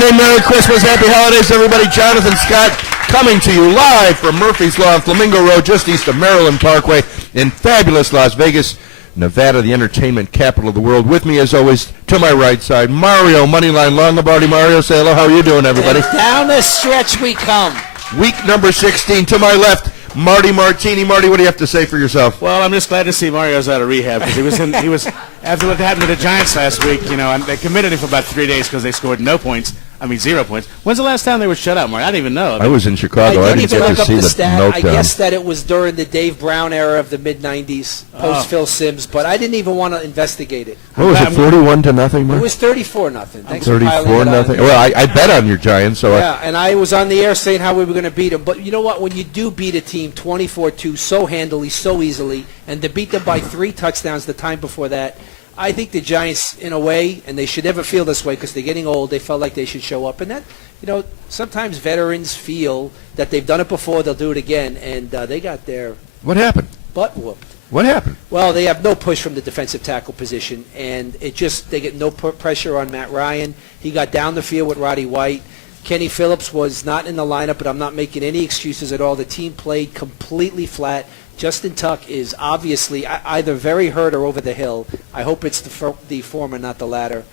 evening, Merry Christmas, Happy Holidays, everybody. Jonathan Scott coming to you live from Murphy's Law on Flamingo Road, just east of Maryland Parkway in fabulous Las Vegas, Nevada, the entertainment capital of the world. With me, as always, to my right side, Mario Moneyline Longobardi. Mario, say hello. How are you doing, everybody? And down the stretch we come. Week number 16. To my left, Marty Martini. Marty, what do you have to say for yourself? Well, I'm just glad to see Mario's out of rehab because he was after what happened to the Giants last week. You know, and they committed him for about 3 days because they scored 0 points. I mean, 0 points. When's the last time they were shut out, Mario? I didn't even know. I was in Chicago. I didn't get to see the meltdown. I guess that it was during the Dave Brown era of the mid-'90s, post-Phil Simms, but I didn't even want to investigate it. What was it, 41-0, Mark? It was 34-0. Thanks 34-0. Well, I bet on your Giants. So yeah, and I was on the air saying how we were going to beat them. But you know what? When you do beat a team 24-2 so handily, so easily, and to beat them by 3 touchdowns the time before that, I think the Giants, in a way, and they should never feel this way because they're getting old, they felt like they should show up. And that, you know, sometimes veterans feel that they've done it before, they'll do it again, and they got their what happened? Butt whooped. What happened? Well, they have no push from the defensive tackle position, and they get no pressure on Matt Ryan. He got down the field with Roddy White. Kenny Phillips was not in the lineup, but I'm not making any excuses at all. The team played completely flat. Justin Tuck is obviously either very hurt or over the hill. I hope it's the former, not the latter.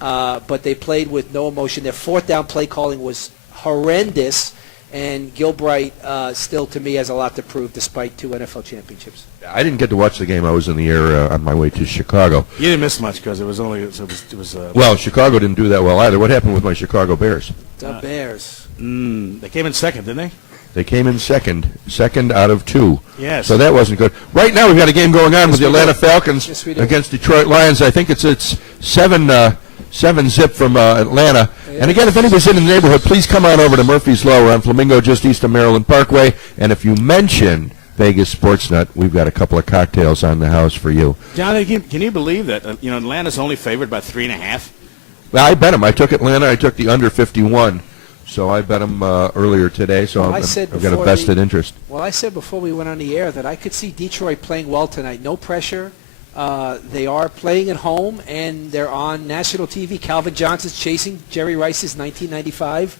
But they played with no emotion. Their fourth down play calling was horrendous, and Gilbride still, to me, has a lot to prove despite 2 NFL championships. I didn't get to watch the game. I was in the air on my way to Chicago. You didn't miss much because it was only well, Chicago didn't do that well either. What happened with my Chicago Bears? The Bears. They came in second, didn't they? They came in second out of 2. Yes. So that wasn't good. Right now we've got a game going on with the Atlanta Falcons against Detroit Lions. I think it's 7-zip from Atlanta. And again, if anybody's in the neighborhood, please come on over to Murphy's Law. We're on Flamingo, just east of Maryland Parkway. And if you mention Vegas Sports Nut, we've got a couple of cocktails on the house for you. John, can you believe that Atlanta's only favored by 3.5? Well, I bet them. I took Atlanta. I took the under 51. So I bet them earlier today, so I've got a vested interest. Well, I said before we went on the air that I could see Detroit playing well tonight. No pressure. They are playing at home, and they're on national TV. Calvin Johnson's chasing Jerry Rice's 1995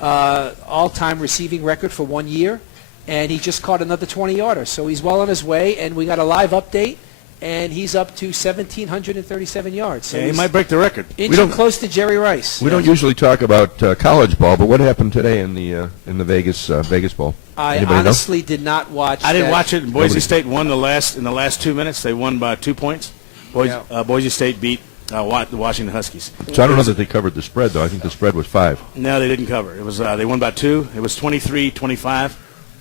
all-time receiving record for 1 year, and he just caught another 20-yarder. So he's well on his way, and we got a live update. And he's up to 1,737 yards. So yeah, he might break the record. Inching close to Jerry Rice. We don't usually talk about college ball, but what happened today in the Vegas Bowl? I honestly did not watch. I didn't watch it. Boise State won in the last 2 minutes. They won by 2 points. Boise State beat the Washington Huskies. So I don't know that they covered the spread, though. I think the spread was 5. No, they didn't cover. It was they won by 2. It was 23-25.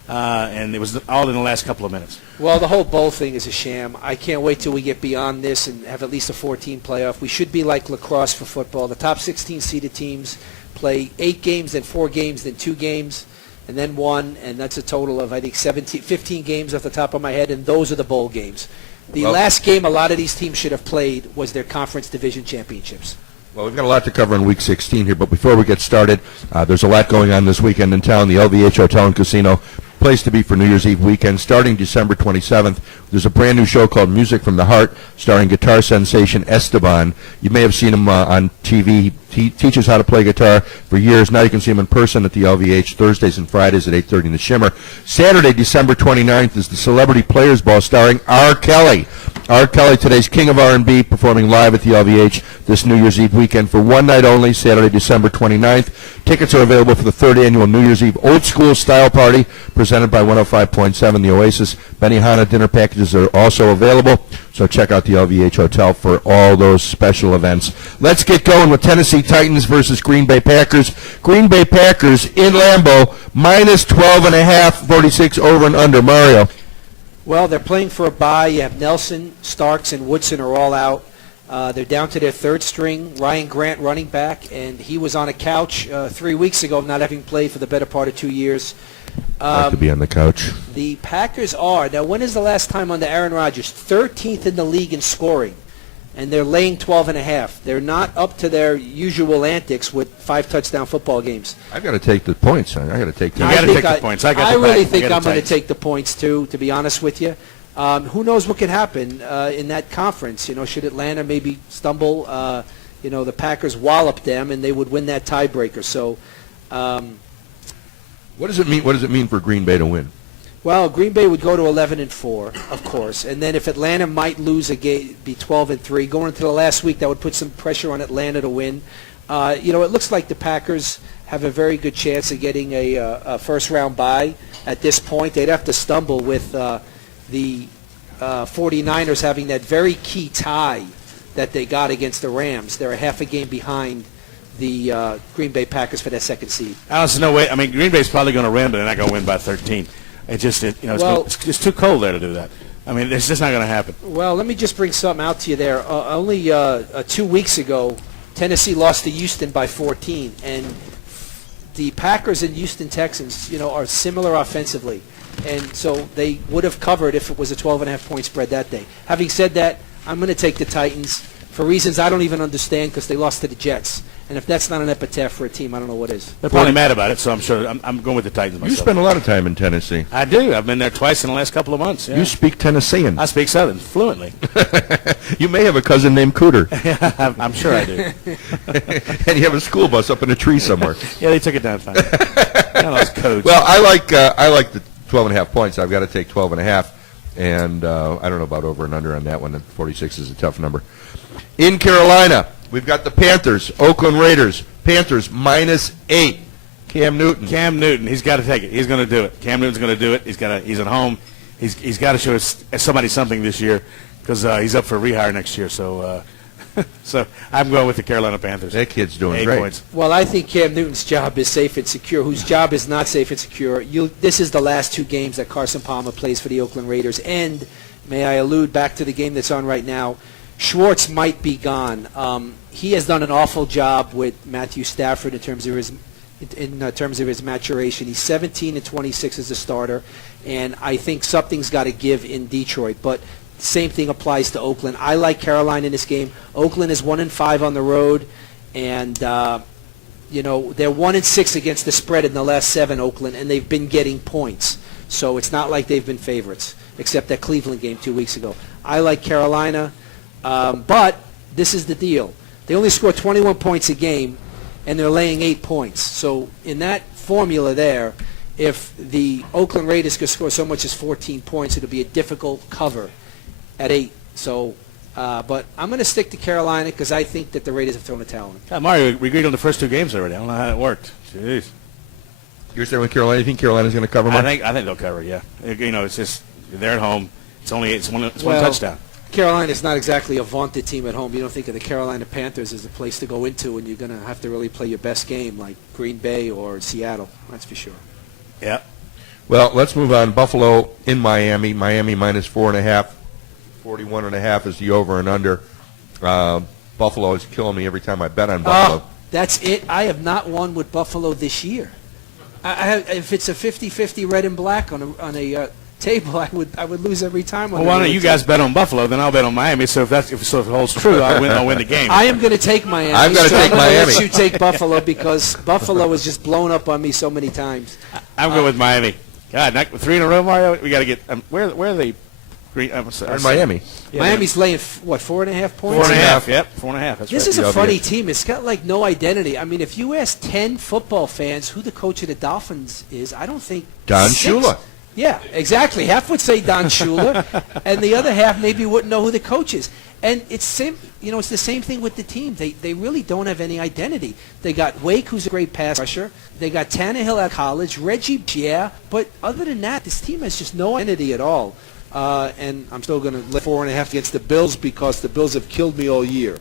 And it was all in the last couple of minutes. Well, the whole bowl thing is a sham. I can't wait till we get beyond this and have at least a 14 playoff. We should be like lacrosse for football. The top 16 seeded teams play 8 games, then 4 games, then 2 games, and then 1, and that's a total of, I think, 15 games off the top of my head, and those are the bowl games. The last game a lot of these teams should have played was their conference division championships. Well, we've got a lot to cover in Week 16 here, but before we get started, there's a lot going on this weekend in town. The LVH Hotel and Casino, place to be for New Year's Eve weekend, starting December 27th. There's a brand new show called Music from the Heart, starring guitar sensation Esteban. You may have seen him on TV. He teaches how to play guitar for years. Now you can see him in person at the LVH Thursdays and Fridays at 8:30 in the Shimmer. Saturday, December 29th, is the Celebrity Players Ball starring R. Kelly. R. Kelly, today's king of R&B, performing live at the LVH this New Year's Eve weekend for one night only, Saturday, December 29th. Tickets are available for the 3rd annual New Year's Eve Old School Style Party, presented by 105.7 The Oasis. Benihana dinner packages are also available, so check out the LVH Hotel for all those special events. Let's get going with Tennessee Titans versus Green Bay Packers. Green Bay Packers in Lambeau, minus 12.5, 46 over and under. Mario. Well, they're playing for a bye. You have Nelson, Starks, and Woodson are all out. They're down to their 3rd string, Ryan Grant, running back, and he was on a couch 3 weeks ago, not having played for the better part of 2 years. Like to be on the couch. The Packers are. Now, when is the last time under Aaron Rodgers? 13th in the league in scoring, and they're laying 12.5. They're not up to their usual antics with 5-touchdown football games. I've got to take the points. I got to take the points. I really think I'm going to take the points, too, to be honest with you. Who knows what could happen in that conference? You know, should Atlanta maybe stumble the Packers walloped them and they would win that tiebreaker. So, What does it mean? What does it mean for Green Bay to win? well, Green Bay would go to 11-4, of course, and then if Atlanta might lose a game, be 12-3. Going into the last week, that would put some pressure on Atlanta to win. It looks like the Packers have a very good chance of getting a first-round bye at this point. They'd have to stumble with the 49ers having that very key tie that they got against the Rams. They're a half a game behind the Green Bay Packers for that second seed. Alice, no way. I mean, Green Bay's probably going to win, but they're not going to win by 13. It's too cold there to do that. I mean, it's just not going to happen. Well, let me just bring something out to you there. Only 2 weeks ago, Tennessee lost to Houston by 14, and the Packers and Houston Texans, are similar offensively, and so they would have covered if it was a 12.5-point spread that day. Having said that, I'm going to take the Titans for reasons I don't even understand because they lost to the Jets. And if that's not an epitaph for a team, I don't know what is. They're probably mad about it, so I'm sure I'm going with the Titans myself. You spend a lot of time in Tennessee. I do. I've been there twice in the last couple of months. Yeah. You speak Tennessean. I speak Southern fluently. You may have a cousin named Cooter. I'm sure I do. And you have a school bus up in a tree somewhere. Yeah, they took it down fine. Those codes. Well, I like the 12.5 points. I've got to take 12.5, and I don't know about over and under on that one. 46 is a tough number. In Carolina, we've got the Panthers, Oakland Raiders. Panthers -8. Cam Newton. He's got to take it. He's going to do it. Cam Newton's going to do it. He's at home. He's got to show somebody something this year because he's up for rehire next year. So I'm going with the Carolina Panthers. That kid's doing 8 great. points. Well, I think Cam Newton's job is safe and secure. Whose job is not safe and secure? This is the last 2 games that Carson Palmer plays for the Oakland Raiders. And may I allude back to the game that's on right now, Schwartz might be gone. He has done an awful job with Matthew Stafford in terms of his maturation. He's 17-26 as a starter, and I think something's got to give in Detroit. But the same thing applies to Oakland. I like Carolina in this game. Oakland is 1-5 on the road, and they're 1-6 against the spread in the last 7. Oakland, and they've been getting points. So it's not like they've been favorites, except that Cleveland game 2 weeks ago. I like Carolina. But this is the deal. They only score 21 points a game, and they're laying 8 points. So in that formula there, if the Oakland Raiders could score so much as 14 points, it'll be a difficult cover at 8. So, but I'm going to stick to Carolina because I think that the Raiders have thrown the towel in. God, Mario, we agreed on the first 2 games already. I don't know how it worked. Jeez. You're saying with Carolina? You think Carolina's going to cover more? I think they'll cover. Yeah. It's just they're at home. It's one touchdown. Carolina's not exactly a vaunted team at home. You don't think of the Carolina Panthers as a place to go into, and you're going to have to really play your best game like Green Bay or Seattle. That's for sure. Yeah. Well, let's move on. Buffalo in Miami. Miami -4.5. 41.5 is the over and under. Buffalo is killing me every time I bet on Buffalo. That's it. I have not won with Buffalo this year. If it's a 50-50 red and black on a table, I would lose every time. Well, why don't you guys bet on Buffalo? Then I'll bet on Miami. So if it holds true, I'll win the game. I am going to take Miami. I'm going to take Miami. Let you take Buffalo because Buffalo has just blown up on me so many times. I'm going with Miami. God, 3 in a row, Mario. We got to get where are they? In Miami. Yeah, Miami's laying 4.5 points. 4.5. Yep, 4.5. That's This right. is a funny team. It's got no identity. I mean, if you ask 10 football fans who the coach of the Dolphins is, I don't think Don 6. Shula. Yeah, exactly. Half would say Don Shula, and the other half maybe wouldn't know who the coach is. And it's the same thing with the team. They really don't have any identity. They got Wake, who's a great pass rusher. They got Tannehill at college. Reggie, yeah. But other than that, this team has just no identity at all. And I'm still going to lay 4.5 against the Bills because the Bills have killed me all year.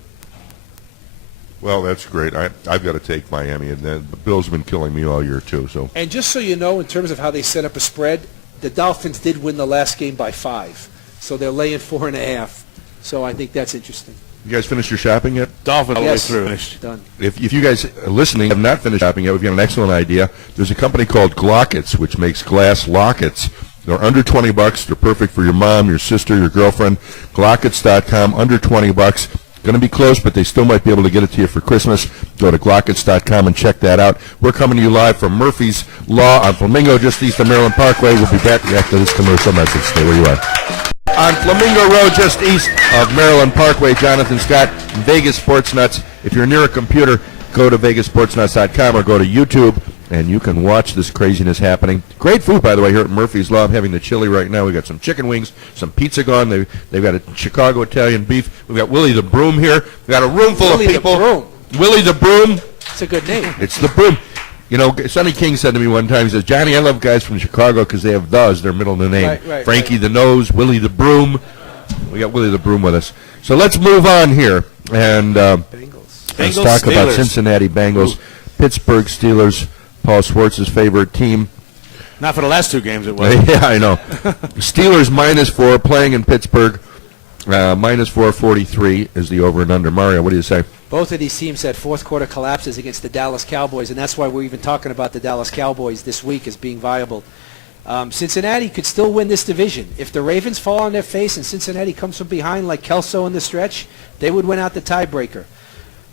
Well, that's great. I've got to take Miami, and the Bills have been killing me all year too. So. And just so you know, in terms of how they set up a spread, the Dolphins did win the last game by 5, so they're laying 4.5. So I think that's interesting. You guys finished your shopping yet? Dolphins all the way Yes. through. Done. If you guys listening have not finished shopping yet, we've got an excellent idea. There's a company called Glockets, which makes glass lockets. They're under $20. They're perfect for your mom, your sister, your girlfriend. Glockets.com, under $20. Going to be close, but they still might be able to get it to you for Christmas. Go to Glockets.com and check that out. We're coming to you live from Murphy's Law on Flamingo, just east of Maryland Parkway. We'll be back after this commercial message. Stay where you are. on Flamingo Road, just east of Maryland Parkway. Jonathan Scott, Vegas Sports Nuts. If you're near a computer, go to vegasportsnuts.com or go to YouTube, and you can watch this craziness happening. Great food, by the way, here at Murphy's Law. I'm having the chili right now. We've got some chicken wings, some pizza gone. They've got a Chicago Italian beef. We've got Willie the Broom here. We've got a room full of people. Willie the Broom. It's a good name. It's the Broom. You know, Sonny King said to me one time, he says, Johnny, I love guys from Chicago because they have the as their middle name. Right, Frankie the Nose, Willie the Broom. We got Willie the Broom with us. So let's move on here. And let's talk about Cincinnati Bengals, Pittsburgh Steelers, Paul Schwartz's favorite team. Not for the last two games, it was. Yeah, I know. Steelers -4, playing in Pittsburgh. -443 is the over and under. Mario, what do you say? Both of these teams had fourth quarter collapses against the Dallas Cowboys, and that's why we're even talking about the Dallas Cowboys this week as being viable. Cincinnati could still win this division. If the Ravens fall on their face and Cincinnati comes from behind like Kelso in the stretch, they would win out the tiebreaker.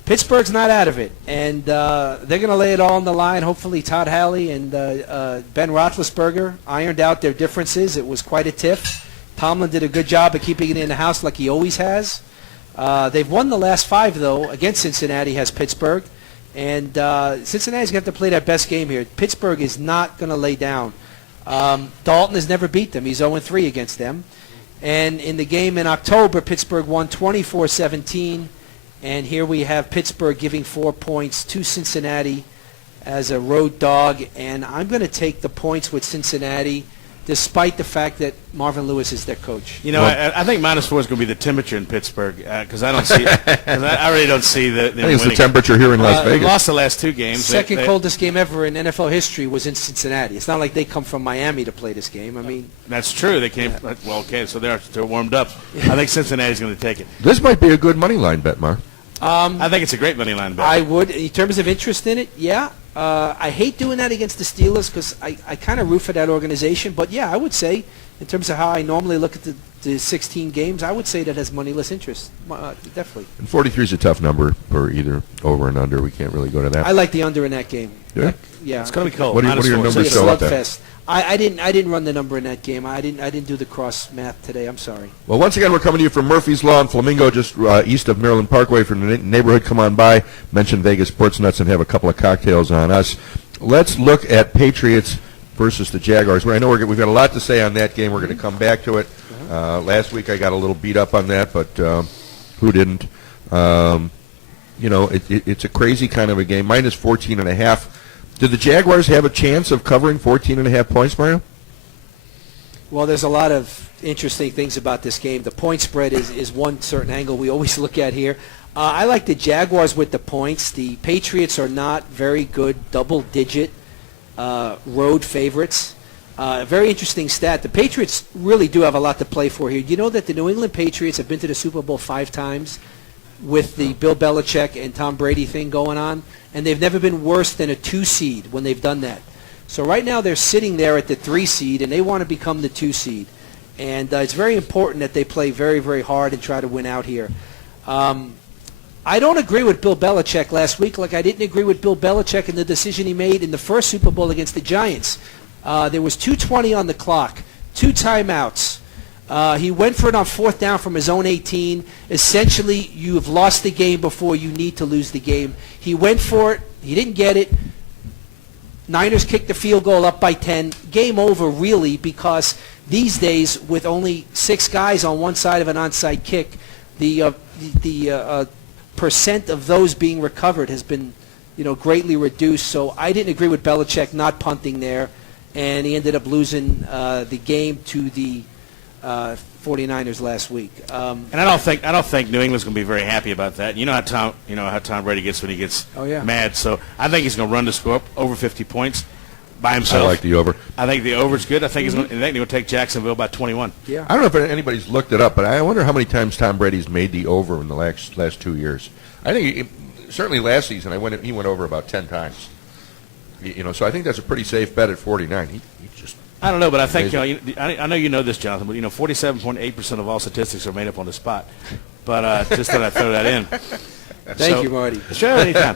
Pittsburgh's not out of it, and they're going to lay it all on the line. Hopefully Todd Haley and Ben Roethlisberger ironed out their differences. It was quite a tiff. Tomlin did a good job of keeping it in the house like he always has. They've won the last 5, though, against Cincinnati, has Pittsburgh. And Cincinnati's going to have to play their best game here. Pittsburgh is not going to lay down. Dalton has never beat them. He's 0-3 against them. And in the game in October, Pittsburgh won 24-17. And here we have Pittsburgh giving 4 points to Cincinnati as a road dog. And I'm going to take the points with Cincinnati, despite the fact that Marvin Lewis is their coach. You know, I think -4 is going to be the temperature in Pittsburgh because I don't see. Cause I really don't see the. I think it's the temperature here in Las Vegas. Lost the last 2 games. Second coldest game ever in NFL history was in Cincinnati. It's not like they come from Miami to play this game. I mean, that's true. They came. Well, okay, so they're warmed up. I think Cincinnati's going to take it. This might be a good money line bet, Mar. I think it's a great money line bet. I would, in terms of interest in it, yeah. I hate doing that against the Steelers because I kind of root for that organization. But, yeah, I would say, in terms of how I normally look at the 16 games, I would say that has moneyless interest, definitely. And 43 is a tough number for either over and under. We can't really go to that. I like the under in that game. Yeah? Yeah. It's going to be cold. What are your numbers show up there? Slugfest. I didn't run the number in that game. I didn't do the cross math today. I'm sorry. Well, once again, we're coming to you from Murphy's Law in Flamingo, just east of Maryland Parkway. From the neighborhood, come on by, mention Vegas Sports Nuts, and have a couple of cocktails on us. Let's look at Patriots versus the Jaguars. I know we've got a lot to say on that game. We're going to come back to it. Last week I got a little beat up on that, but who didn't? You know, it's a crazy kind of a game. -14.5. Did the Jaguars have a chance of covering 14.5 points, Mario? Well, there's a lot of interesting things about this game. The point spread is one certain angle we always look at here. I like the Jaguars with the points. The Patriots are not very good double-digit road favorites. Very interesting stat. The Patriots really do have a lot to play for here. You know that the New England Patriots have been to the Super Bowl 5 times with the Bill Belichick and Tom Brady thing going on, and they've never been worse than a 2 seed when they've done that. So right now they're sitting there at the 3 seed, and they want to become the 2 seed. And it's very important that they play very, very hard and try to win out here. I don't agree with Bill Belichick last week like I didn't agree with Bill Belichick in the decision he made in the first Super Bowl against the Giants. There was 2:20 on the clock, 2 timeouts. He went for it on 4th down from his own 18. Essentially, you have lost the game before you need to lose the game. He went for it. He didn't get it. Niners kicked the field goal up by 10. Game over, really, because these days, with only 6 guys on one side of an onside kick, the percent of those being recovered has been, greatly reduced. So I didn't agree with Belichick not punting there, and he ended up losing the game to the 49ers last week. And I don't think New England's going to be very happy about that. You know how Tom Brady gets when he gets mad. So I think he's going to run the score up over 50 points by himself. I like the over. I think the over's good. I think he's going to take Jacksonville by 21. Yeah. I don't know if anybody's looked it up, but I wonder how many times Tom Brady's made the over in the last 2 years. I think certainly last season he went over about 10 times. So I think that's a pretty safe bet at 49. He just. I don't know, but I think I know you know this, Jonathan. But 47.8% of all statistics are made up on the spot. But just thought I'd throw that in. Thank you, Marty. Sure, anytime.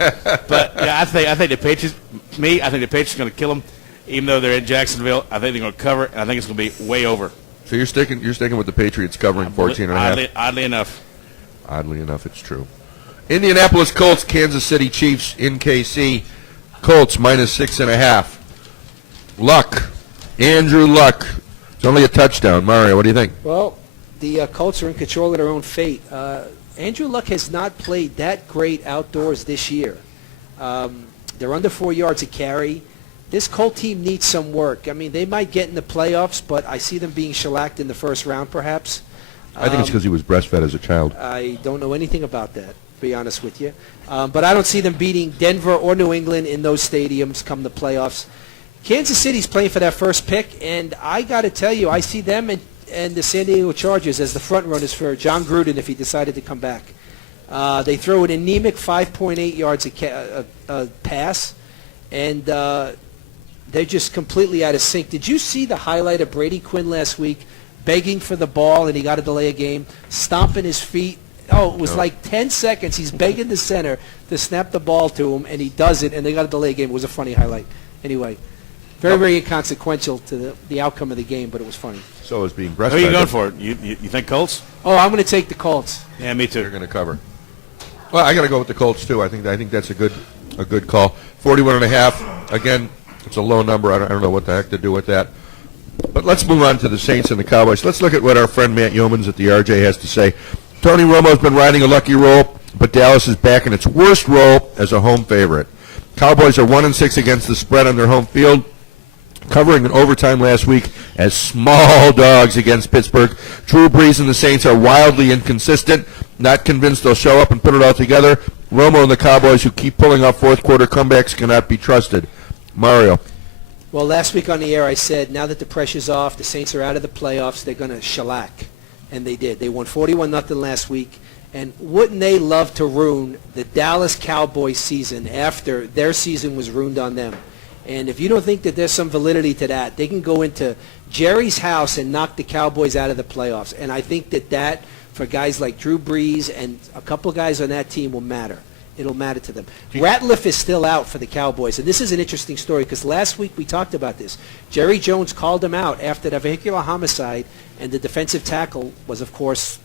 But yeah, I think the Patriots. I think the Patriots are going to kill them, even though they're in Jacksonville. I think they're going to cover, and I think it's going to be way over. So you're sticking with the Patriots covering 14.5. Oddly enough. Oddly enough, it's true. Indianapolis Colts, Kansas City Chiefs in KC. Colts minus 6.5. Andrew Luck. It's only a touchdown. Mario, what do you think? Well, the Colts are in control of their own fate. Andrew Luck has not played that great outdoors this year. They're under 4 yards a carry. This Colt team needs some work. I mean, they might get in the playoffs, but I see them being shellacked in the first round, perhaps. I think it's because he was breastfed as a child. I don't know anything about that, to be honest with you. But I don't see them beating Denver or New England in those stadiums come the playoffs. Kansas City's playing for that first pick, and I got to tell you, I see them and the San Diego Chargers as the front runners for John Gruden if he decided to come back. They throw an anemic 5.8 yards a pass, and they're just completely out of sync. Did you see the highlight of Brady Quinn last week begging for the ball, and he got to delay a game, stomping his feet? Oh, it was like 10 seconds. He's begging the center to snap the ball to him, and he does it, and they got to delay a game. It was a funny highlight. Anyway, very, very inconsequential to the outcome of the game, but it was funny. So is being breastfed. Who are you going for? You think Colts? Oh, I'm going to take the Colts. Yeah, me too. They're going to cover. Well, I got to go with the Colts too. I think that's a good call. 41.5. Again, it's a low number. I don't know what the heck to do with that. But let's move on to the Saints and the Cowboys. Let's look at what our friend Matt Yeomans at the RJ has to say. Tony Romo's been riding a lucky roll, but Dallas is back in its worst role as a home favorite. Cowboys are 1-6 against the spread on their home field, covering in overtime last week as small dogs against Pittsburgh. Drew Brees and the Saints are wildly inconsistent, not convinced they'll show up and put it all together. Romo and the Cowboys, who keep pulling off fourth-quarter comebacks, cannot be trusted. Mario. Well, last week on the air I said now that the pressure's off, the Saints are out of the playoffs, they're going to shellac. And they did. They won 41-0 last week. And wouldn't they love to ruin the Dallas Cowboys season after their season was ruined on them? And if you don't think that there's some validity to that, they can go into Jerry's house and knock the Cowboys out of the playoffs. And I think that for guys like Drew Brees and a couple guys on that team will matter. It'll matter to them. Ratliff is still out for the Cowboys, and this is an interesting story because last week we talked about this. Jerry Jones called him out after the vehicular homicide, and the defensive tackle was, of course,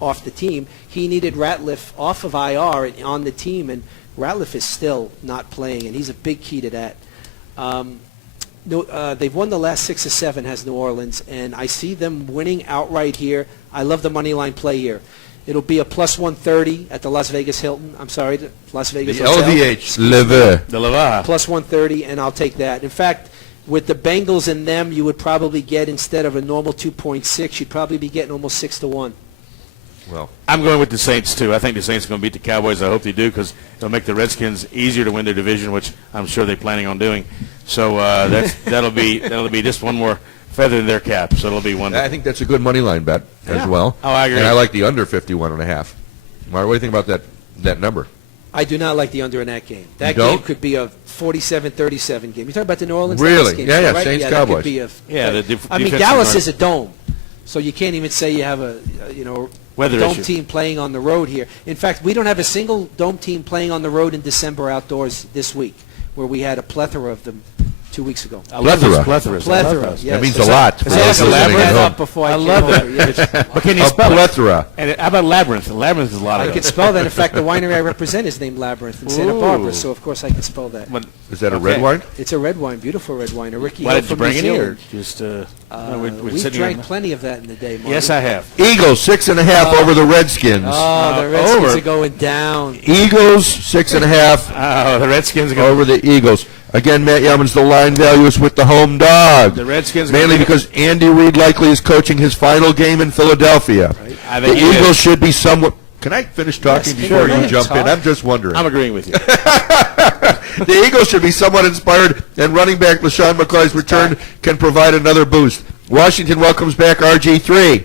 off the team. He needed Ratliff off of IR and on the team, and Ratliff is still not playing, and he's a big key to that. They've won the last 6 or 7, has New Orleans, and I see them winning outright here. I love the money line play here. It'll be a plus 130 at the Las Vegas Hilton. I'm sorry, the Las Vegas The Hotel. LVH. Leve. The Lava. Plus 130, and I'll take that. In fact, with the Bengals and them, you would probably get, instead of a normal 2.6, you'd probably be getting almost 6-1. Well, I'm going with the Saints, too. I think the Saints are going to beat the Cowboys. I hope they do because it'll make the Redskins easier to win their division, which I'm sure they're planning on doing. So that'll be just one more feather in their cap. So it'll be one. I think that's a good money line bet as well. Oh, I agree. And I like the under 51.5. Mario, what do you think about that number? I do not like the under in that game. That You don't? game could be a 47-37 game. You're talking about the New Orleans Really? Dallas game, Yeah, right? Saints That Cowboys. could be a, Yeah, the I mean, defensive Dallas run. is a dome, so you can't even say you have a Weather dome issue. team playing on the road here. In fact, we don't have a single dome team playing on the road in December outdoors this week, where we had a plethora of them 2 weeks ago. Plethora. Plethora. Plethora, yes. That means a lot. Is that like a I labyrinth? read up before I came love that. over. Yes. But can you A spell it? plethora. And how about Labyrinth? Labyrinth is a lot I of can it. spell that. In fact, the winery I represent is named Labyrinth in Santa Ooh. Barbara, so of course I can spell that. But- Is that a Okay. red wine? It's a red wine, beautiful red wine. A Ricky Why Hill did you from bring New any, or Zealand. just We've sitting drank here? plenty of that in the day, Marty. Yes, I have. Eagles 6.5 over the Redskins. Oh, the Redskins over. are going down. Eagles 6.5 Oh, the Redskins are going over the Eagles. Again, Matt Yeomans, the line value is with the home dog. The Redskins are Mainly gonna- because Andy Reid likely is coaching his final game in Philadelphia. I The think he Eagles is. should be somewhat. Can I finish talking Yes, before go you ahead, jump in? talk. I'm just wondering. I'm agreeing with you. The Eagles should be somewhat inspired, and running back LaShawn McCoy's return can provide another boost. Washington welcomes back RG3.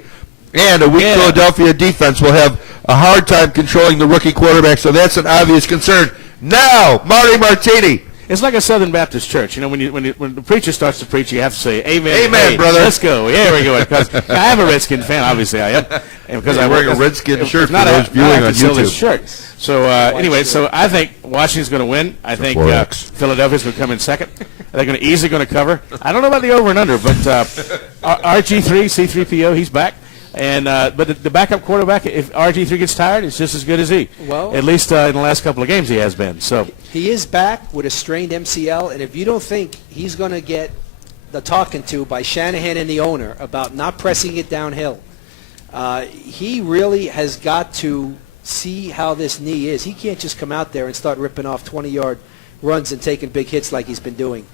And a weak Yeah. Philadelphia defense will have a hard time controlling the rookie quarterback, so that's an obvious concern. Now, Marty Martini. It's like a Southern Baptist church. You know, when the preacher starts to preach, you have to say, "Amen, Amen, hey, brother." Let's go." Yeah, we go. Because I am a Redskin fan, obviously I am, and because You're I wearing work a Redskin if shirt not, for those I viewing have on to sell this YouTube. shirt. So anyway, so I think Washington's going to win. I think 4X. Philadelphia's going to come in second. They're easily going to cover. I don't know about the over and under, but RG3, C3PO, he's back. And but the backup quarterback, if RG3 gets tired, is just as good as he. Well, at least in the last couple of games he has been. So he is back with a strained MCL, and if you don't think he's going to get the talking to by Shanahan and the owner about not pressing it downhill, he really has got to see how this knee is. He can't just come out there and start ripping off 20-yard runs and taking big hits like he's been doing.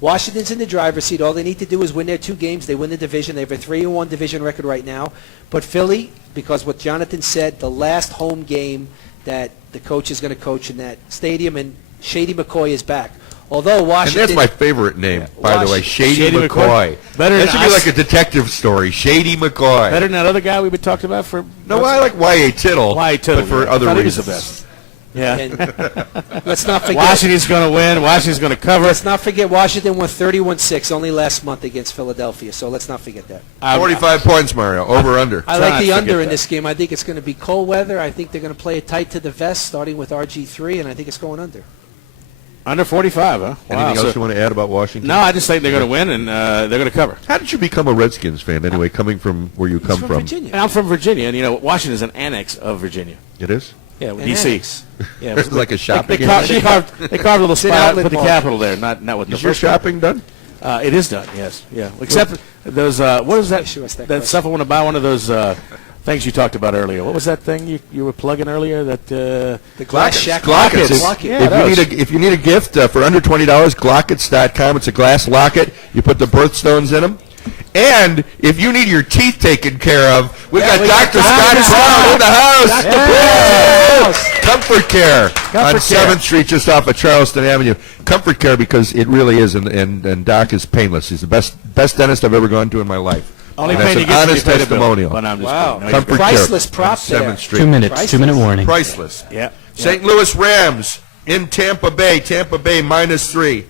Washington's in the driver's seat. All they need to do is win their 2 games. They win the division. They have a 3-1 division record right now. But Philly, because what Jonathan said, the last home game that the coach is going to coach in that stadium, and Shady McCoy is back. Although Washington... And that's my favorite name, by the way, Shady McCoy. Better that should be like a detective story, Shady McCoy. Better than that other guy we've been talking about for... No, I like Y.A. Tittle. Y.A. Tittle. But for other reasons. The best. Yeah. And let's not forget... Washington's going to win. Washington's going to cover. Let's not forget Washington won 31-6 only last month against Philadelphia, so let's not forget that. 45 points, Mario. Over, under. I like the under in this game. I think it's going to be cold weather. I think they're going to play it tight to the vest, starting with RG3, and I think it's going under. Under 45, huh? Anything else you want to add about Washington? No, I just think they're going to win, and they're going to cover. How did you become a Redskins fan, anyway, coming from where you come from? Virginia. And I'm from Virginia, and, you know, Washington's an annex of Virginia. It is? Yeah, An D.C. annex. Yeah, It's like a shopping they carved a little spot, outlet put the mall. capital there, not with the Is your first one. shopping done? It is done, yes. Yeah. Except those, what is that? Sure, it's that That question. stuff I want to buy, one of those things you talked about earlier. What was that thing you were plugging earlier? That The Glass Shack. Glockets. Glockets. Yeah, If you need a gift for under $20, Glockets.com. It's a glass locket. You put the birthstones in them. And if you need your teeth taken care of, we've got Dr. Scott Brown in the house. Yes. Comfort Care on Comfort Care. 7th Street, just off of Charleston Avenue. Comfort Care, because it really is, and Doc is painless. He's the best dentist I've ever gone to in my life. Only And that's pain an you get honest when you pay the bill. testimonial. Well, no, I'm just Wow. kidding. No, Comfort Care Priceless on prop there. 7th Street. 2 minutes. Priceless. 2 minute warning. Priceless. Yeah. St. Louis Rams in Tampa Bay. Tampa Bay -3.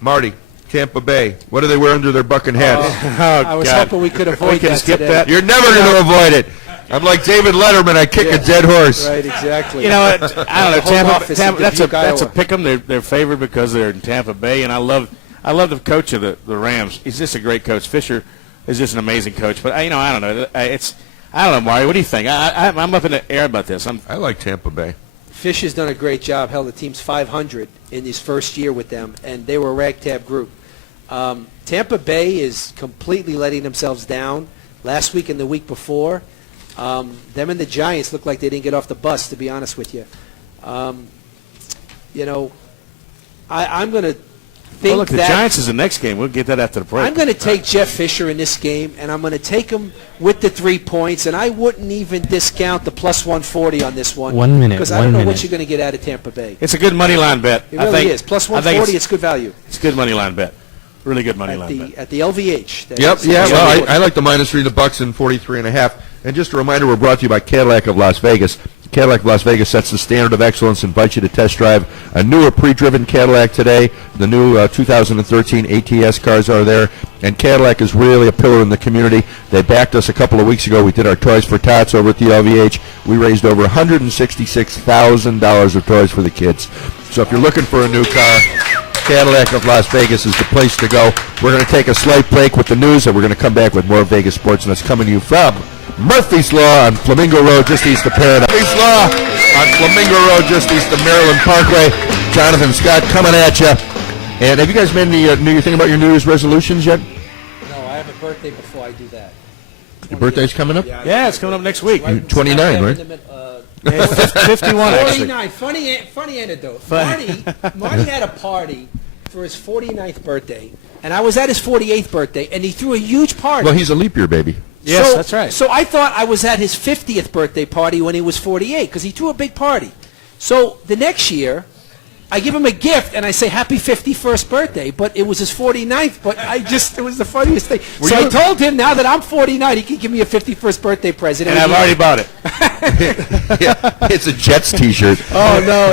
Marty, Tampa Bay. What do they wear under their bucking hats? I was hoping we could avoid We can that skip today. that. You're never going to avoid it. I'm like David Letterman. I kick a dead horse. Right, exactly. You know, I don't know. The home Tampa, office in that's a Dubuque, pick 'em. They're favored because they're in Tampa Bay, and I love the coach of the Rams. He's just a great coach. Fisher is just an amazing coach. But I don't know. I don't know, Mario. What do you think? I'm up in the air about this. I like Tampa Bay. Fish has done a great job. Held the team's 500 in his first year with them, and they were a ragtag group. Tampa Bay is completely letting themselves down. Last week and the week before, them and the Giants looked like they didn't get off the bus, to be honest with you. You know, I'm going to think Well, look, the that Giants is the next game. We'll get that after the break. I'm going to take Jeff Fisher in this game, and I'm going to take him with the 3 points, and I wouldn't even discount the plus 140 on this one. 1 minute, Because I 1 don't know what minute. you're going to get out of Tampa Bay. It's a good money line bet. It I really think, is. Plus I think 140, it's good value. It's a good money line bet. Really good money line bet. At the LVH. That Yep, is- yeah. that's Well, what I like the -3, the Bucks, and 43.5. And just a reminder, we're brought to you by Cadillac of Las Vegas. Cadillac of Las Vegas sets the standard of excellence. Invite you to test drive a newer pre-driven Cadillac today. The new 2013 ATS cars are there, and Cadillac is really a pillar in the community. They backed us a couple of weeks ago. We did our Toys for Tots over at the LVH. We raised over $166,000 of toys for the kids. So if you're looking for a new car, Cadillac of Las Vegas is the place to go. We're going to take a slight break with the news, and we're going to come back with more Vegas sports, and it's coming to you from Murphy's Law on Flamingo Road, just east of Paradise. Murphy's Law on Flamingo Road, just east of Maryland Parkway. Jonathan Scott coming at you. And have you guys made any New Year thing about your New Year's resolutions yet? No, I have a birthday before I do that. Your birthday's coming up? Yeah, it's coming up next week. 29, right? 51, actually. 49. Funny anecdote. Marty had a party for his 49th birthday, and I was at his 48th birthday, and he threw a huge party. Well, he's a leap year baby. Yes, that's right. So I thought I was at his 50th birthday party when he was 48, because he threw a big party. So the next year, I give him a gift, and I say, happy 51st birthday, but it was his 49th, but it was the funniest thing. So I told him, now that I'm 49, he can give me a 51st birthday present. And I've already bought it. It's a Jets T-shirt. Oh, no.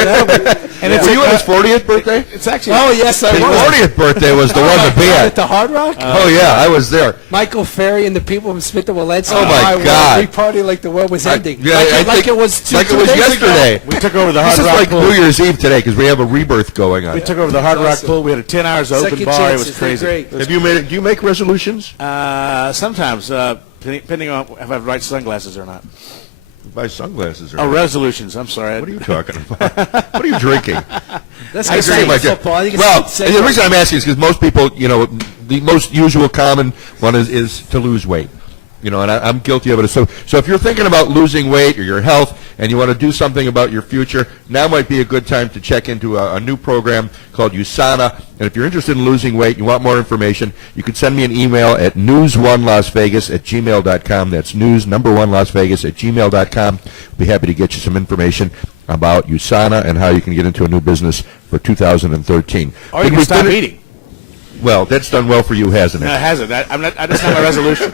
And it's Were you at his 40th birthday? It's actually. Oh, yes, I His was. 40th birthday was the one to be At at. the Hard Rock? Oh, yeah, I was there. Michael Ferry and the people from Smith and Willensi. Oh, my We God. party like the world was ending. Yeah, I like think- it was two like it was days yesterday. ago. We took over the This Hard is Rock like pool. New Year's Eve today because we have a rebirth going on. We took over the Hard Rock Awesome. Pool. We had a 10 hours open Second bar. It chances, was they're crazy. great. Have you made it? Do you make resolutions? Sometimes, depending on if I have the right sunglasses or not. Buy sunglasses or Oh, resolutions. I'm sorry. what are you talking about? What are you drinking? That's I good drink my football. I think it's well, a good segue. the reason I'm asking is because most people, the most usual common one is to lose weight. And I'm guilty of it. So if you're thinking about losing weight or your health and you want to do something about your future, now might be a good time to check into a new program called USANA. And if you're interested in losing weight, you want more information, you can send me an email at news1lasvegas@gmail.com. That's news1lasvegas@gmail.com. We'll be happy to get you some information about USANA and how you can get into a new business for 2013. Or you can stop eating. Well, that's done well for you, hasn't it? No, it hasn't. That's not my resolution.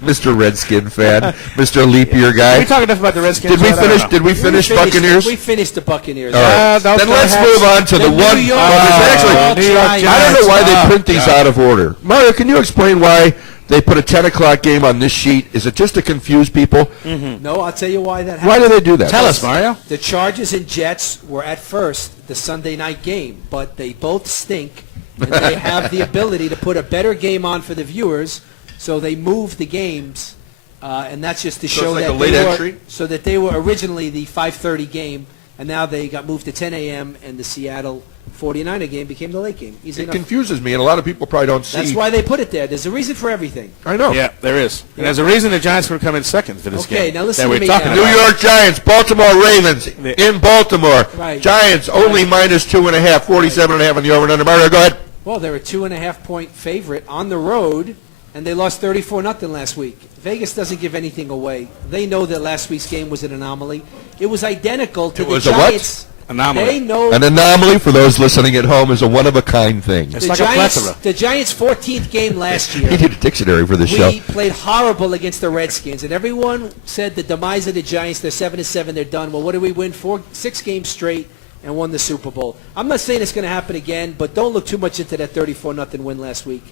Mr. Redskin fan, Mr. Leap Year guy. We talk enough about the Redskins. Did we yet? I don't finish? know. Did we finish Buccaneers? We finished the Buccaneers. All right. Then let's move on to the New one. York There's actually, New York I don't know why they Giants. print these out of order. Mario, can you explain why they put a 10 o'clock game on this sheet? Is it just to confuse people? No, I'll tell you why that happened. Why do they do that? Tell us, Mario. The Chargers and Jets were at first the Sunday night game, but they both stink, and they have the ability to put a better game on for the viewers, so they moved the games, and that's just to So show it's like that a late entry? so that they were originally the 5:30 game, and now they got moved to 10 a.m. and the Seattle 49er game became the late game. Easy It enough. confuses me, and a lot of people probably don't see. That's why they put it there. There's a reason for everything. I know. Yeah, there is. And there's a reason the Giants would come in second for this game. Okay, now listen that to we're me talking now. New about. York Giants, Baltimore Ravens in Baltimore. Right. Giants only minus 2.5, 47.5 on the over and under. Mario, go ahead. Well, they're a 2.5-point favorite on the road, and they lost 34-0 last week. Vegas doesn't give anything away. They know that last week's game was an anomaly. It was identical to It the was a what? Giants. Anomaly. They know An anomaly, for those listening at home, is a one-of-a-kind thing. It's the like a Giants. plethora. The Giants' 14th game last You year. need a dictionary for this We show. played horrible against the Redskins, and everyone said the demise of the Giants. They're 7-7. They're done. Well, what did we win? 6 games straight and won the Super Bowl. I'm not saying it's going to happen again, but don't look too much into that 34-0 win last week.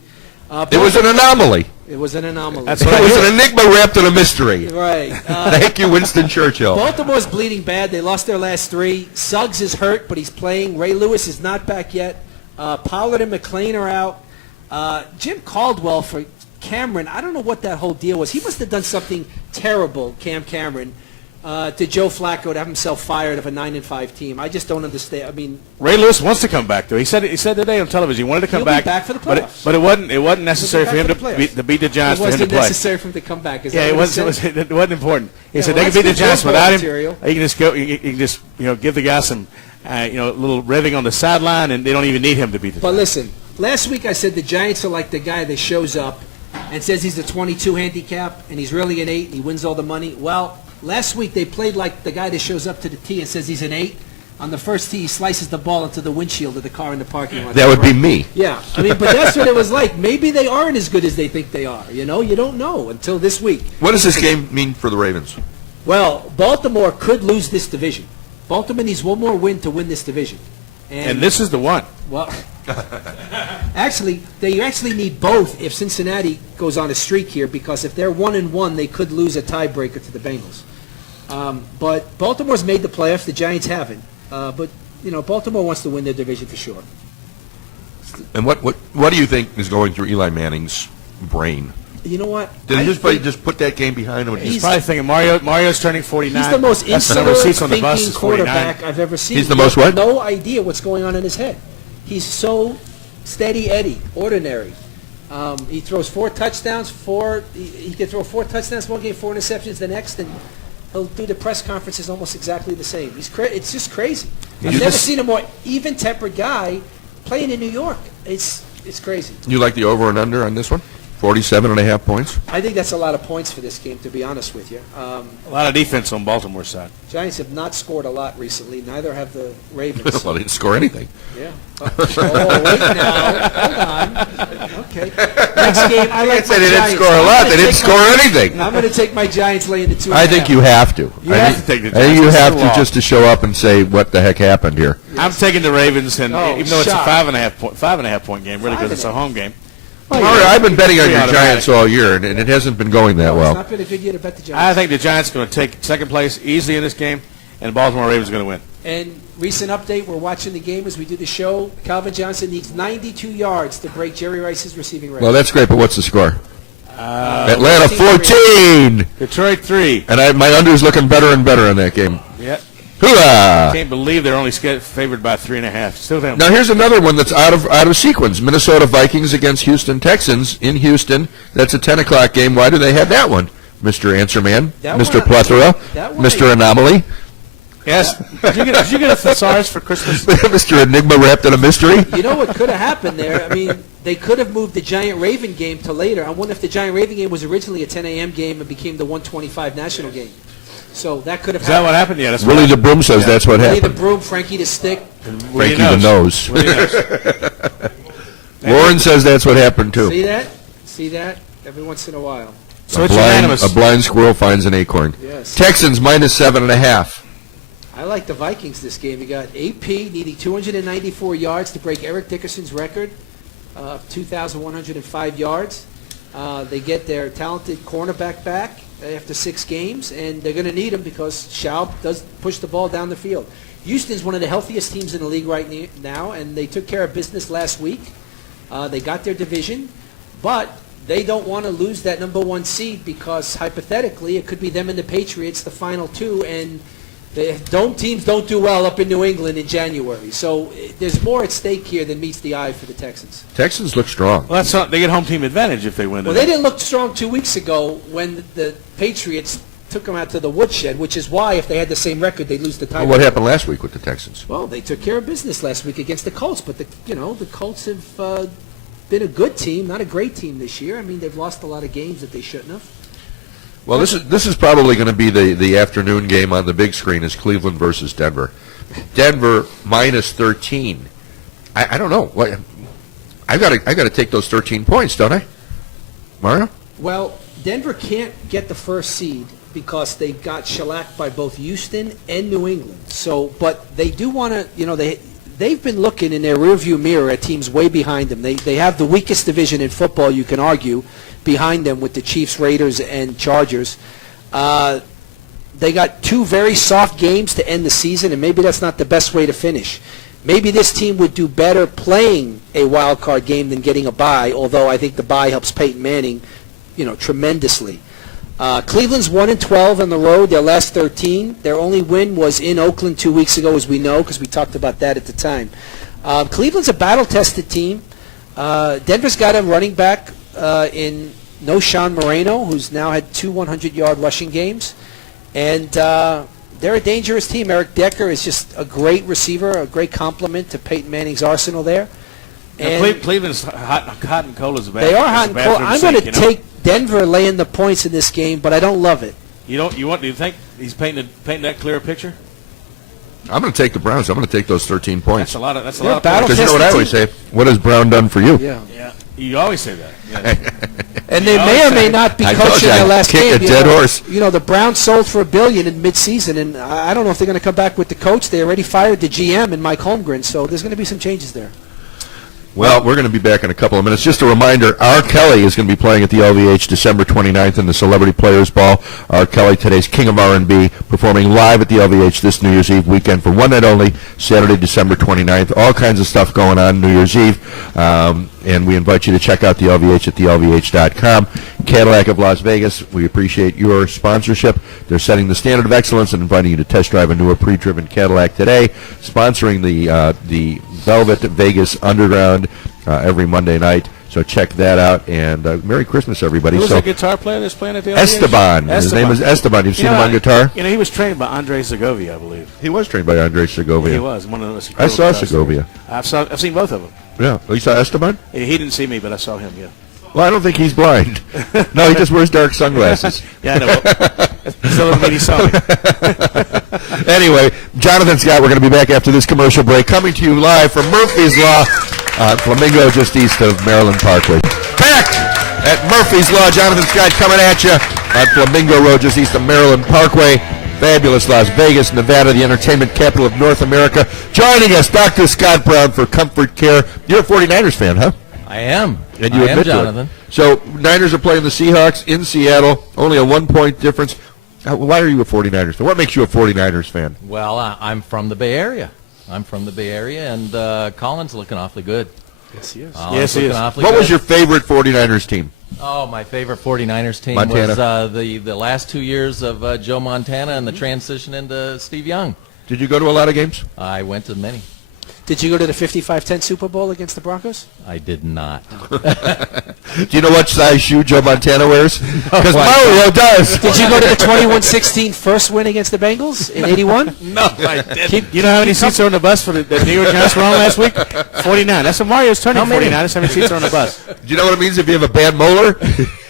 It was an anomaly. It was an anomaly. That's It what I was hear. an enigma wrapped in a mystery. Right. Thank you, Winston Churchill. Baltimore's bleeding bad. They lost their last 3. Suggs is hurt, but he's playing. Ray Lewis is not back yet. Pollard and McClain are out. Jim Caldwell for Cameron, I don't know what that whole deal was. He must have done something terrible, Cam Cameron, to Joe Flacco to have himself fired of a 9-5 team. I just don't understand. I mean, Ray Lewis wants to come back, though. He said today on television he wanted to come He'll be back. back for the but playoffs. it wasn't necessary for back him for to the playoffs. beat the Giants it for him to wasn't play. necessary for him to come back. Is Yeah, that it what he wasn't. said? It wasn't important. He Yeah, said well, they can beat that's the good Giants football without him. material. You can just go. You can just give the guy some a little revving on the sideline, and they don't even need him to beat the But Giants. listen, last week I said the Giants are like the guy that shows up and says he's a 22 handicap and he's really an 8 and he wins all the money. Well, last week they played like the guy that shows up to the tee and says he's an 8. On the first tee, he slices the ball into the windshield of the car in the parking lot. That would be me. Yeah, I mean, but that's what it was like. Maybe they aren't as good as they think they are. You don't know until this week. What does this game mean for the Ravens? Well, Baltimore could lose this division. Baltimore needs one more win to win this division. And this is the one. Well, they actually need both if Cincinnati goes on a streak here, because if they're 1-1, they could lose a tiebreaker to the Bengals. But Baltimore's made the playoffs. The Giants haven't. But Baltimore wants to win their division for sure. And what do you think is going through Eli Manning's brain? You know what? Did I he think just put that game behind him? And He's just, probably thinking Mario's turning 49. he's the most That's the number insular of seats on the bus thinking is 49. quarterback I've ever seen. He's the most what? No idea what's going on in his head. He's so steady Eddie, ordinary. He throws 4 touchdowns. He can throw 4 touchdowns one game, 4 interceptions the next, and he'll do the press conferences almost exactly the same. It's just crazy. I've never seen a more even-tempered guy playing in New York. It's crazy. You like the over and under on this one? 47.5 points? I think that's a lot of points for this game, to be honest with you. A lot of defense on Baltimore's side. Giants have not scored a lot recently. Neither have the Ravens. Well, they didn't score anything. Yeah. Oh, wait now. Hold on. Okay. Next game, I like They my didn't Giants. score a I'm lot. gonna They didn't take score my- anything. I'm going to take my Giants laying the 2.5. I think you have to. You have to take the I think you Giants. have That's the to, law. just to show up and say what the heck happened here. I'm taking the Ravens, and Oh, even though it's a shock. 5.5 point game, really, because it's a 5.5. home game. Mario, I've been betting on Pretty your automatic. Giants all year, and it hasn't been going that It's well. not been a good year to bet the Giants. I think the Giants are going to take second place easily in this game, and the Baltimore Ravens are going to win. And recent update, we're watching the game as we do the show. Calvin Johnson needs 92 yards to break Jerry Rice's receiving record. Well, that's great, but what's the score? Atlanta 14. Detroit 3. And my under is looking better and better in that game. Yeah. Hoorah! Can't believe they're only favored by 3.5. Still down. Now here's another one that's out of sequence. Minnesota Vikings against Houston Texans in Houston. That's a 10 o'clock game. Why do they have that one, Mr. Answer Man, Mr. Plethora, Mr. Anomaly? Yes. Did you get a thesaurus for Christmas? Mr. Enigma wrapped in a mystery? You know what could have happened there? I mean, they could have moved the Giant-Raven game to later. I wonder if the Giant-Raven game was originally a 10 a.m. game and became the 1:25 national game. So that could have happened. Is that what happened? Yeah, that's Willie the Broom says that's what Willie happened. the Broom, Frankie the Stick. Frankie the Nose. Lauren says that's what happened, too. See that? See that? Every once in a while. So it's unanimous. A blind squirrel finds an acorn. Yes. Texans minus 7.5. I like the Vikings this game. You got AP needing 294 yards to break Eric Dickerson's record of 2,105 yards. They get their talented cornerback back after 6 games, and they're going to need him because Schaub does push the ball down the field. Houston's one of the healthiest teams in the league right now, and they took care of business last week. They got their division, but they don't want to lose that number 1 seed because hypothetically it could be them and the Patriots, the final 2, and the dome teams don't do well up in New England in January. So there's more at stake here than meets the eye for the Texans. Texans look strong. Well, they get home team advantage if they win. Well, they didn't look strong 2 weeks ago when the Patriots took them out to the woodshed, which is why if they had the same record, they'd lose the title. Well, what happened last week with the Texans? Well, they took care of business last week against the Colts, but the Colts have been a good team, not a great team this year. I mean, they've lost a lot of games that they shouldn't have. Well, this is probably going to be the afternoon game on the big screen is Cleveland versus Denver. Denver minus 13. I don't know. What I got to take those 13 points, don't I? Mario? Well, Denver can't get the first seed because they got shellacked by both Houston and New England. So, but they do want to, they've been looking in their rearview mirror at teams way behind them. They have the weakest division in football, you can argue, behind them with the Chiefs, Raiders, and Chargers. They got 2 very soft games to end the season, and maybe that's not the best way to finish. Maybe this team would do better playing a wild card game than getting a bye, although I think the bye helps Peyton Manning, tremendously. Cleveland's 1-12 on the road, their last 13. Their only win was in Oakland 2 weeks ago, as we know, because we talked about that at the time. Cleveland's a battle-tested team. Denver's got a running back in Sean Moreno, who's now had 2 100-yard rushing games. And they're a dangerous team. Eric Decker is just a great receiver, a great complement to Peyton Manning's arsenal there. And Cleveland's hot and cold as a bad. They are hot and cold. I'm going to take Denver laying the points in this game, but I don't love it. Do you think he's painting that clearer picture? I'm going to take the Browns. I'm going to take those 13 points. That's a lot of Because you know what I always say? What has Brown done for you? Yeah. You always say that. Yeah. And they may or may not be coaching their last game. Kick a dead horse. The Browns sold for $1 billion in midseason, and I don't know if they're going to come back with the coach. They already fired the GM and Mike Holmgren, so there's going to be some changes there. Well, we're going to be back in a couple of minutes. Just a reminder, R. Kelly is going to be playing at the LVH December 29th in the Celebrity Players Ball. R. Kelly, today's king of R&B, performing live at the LVH this New Year's Eve weekend for one night only, Saturday, December 29th. All kinds of stuff going on New Year's Eve, and we invite you to check out the LVH at thelvh.com. Cadillac of Las Vegas, we appreciate your sponsorship. They're setting the standard of excellence and inviting you to test drive a newer pre-driven Cadillac today, sponsoring the Velvet Vegas Underground every Monday night. So check that out, and Merry Christmas, everybody. Who's the guitar player that's playing at the LVH? Esteban. His name is Esteban. You've seen him on guitar? He was trained by Andre Segovia, I believe. He was trained by Andre Segovia. He was. One of those. I saw Segovia. I've seen both of them. Yeah. Oh, you saw Esteban? He didn't see me, but I saw him, yeah. Well, I don't think he's blind. No, he just wears dark sunglasses. Yeah, I know. Still doesn't mean he saw me. Anyway, Jonathan Scott, we're going to be back after this commercial break, coming to you live from Murphy's Law, Flamingo, just east of Maryland Parkway. Back at Murphy's Law, Jonathan Scott coming at you on Flamingo Road, just east of Maryland Parkway. Fabulous Las Vegas, Nevada, the entertainment capital of North America. Joining us, Dr. Scott Brown for Comfort Care. You're a 49ers fan, huh? I am. And you admit Jonathan. To it. So, Niners are playing the Seahawks in Seattle, only a 1-point difference. Why are you a 49ers fan? What makes you a 49ers fan? Well, I'm from the Bay Area. I'm from the Bay Area, and Colin's looking awfully good. Yes, he is. Yes, he is. What was your favorite 49ers team? Oh, my favorite 49ers team Montana. was the last 2 years of Joe Montana and the transition into Steve Young. Did you go to a lot of games? I went to many. Did you go to the 55-10 Super Bowl against the Broncos? I did not. Do you know what size shoe Joe Montana wears? Because Mario does. Did you go to the 21-16 first win against the Bengals in 81? No, I didn't. You know how many seats are on the bus for the New York Giants were on last week? 49. That's what Mario's turning. How many? 49. That's how many seats are on the bus. Do you know what it means if you have a bad molar?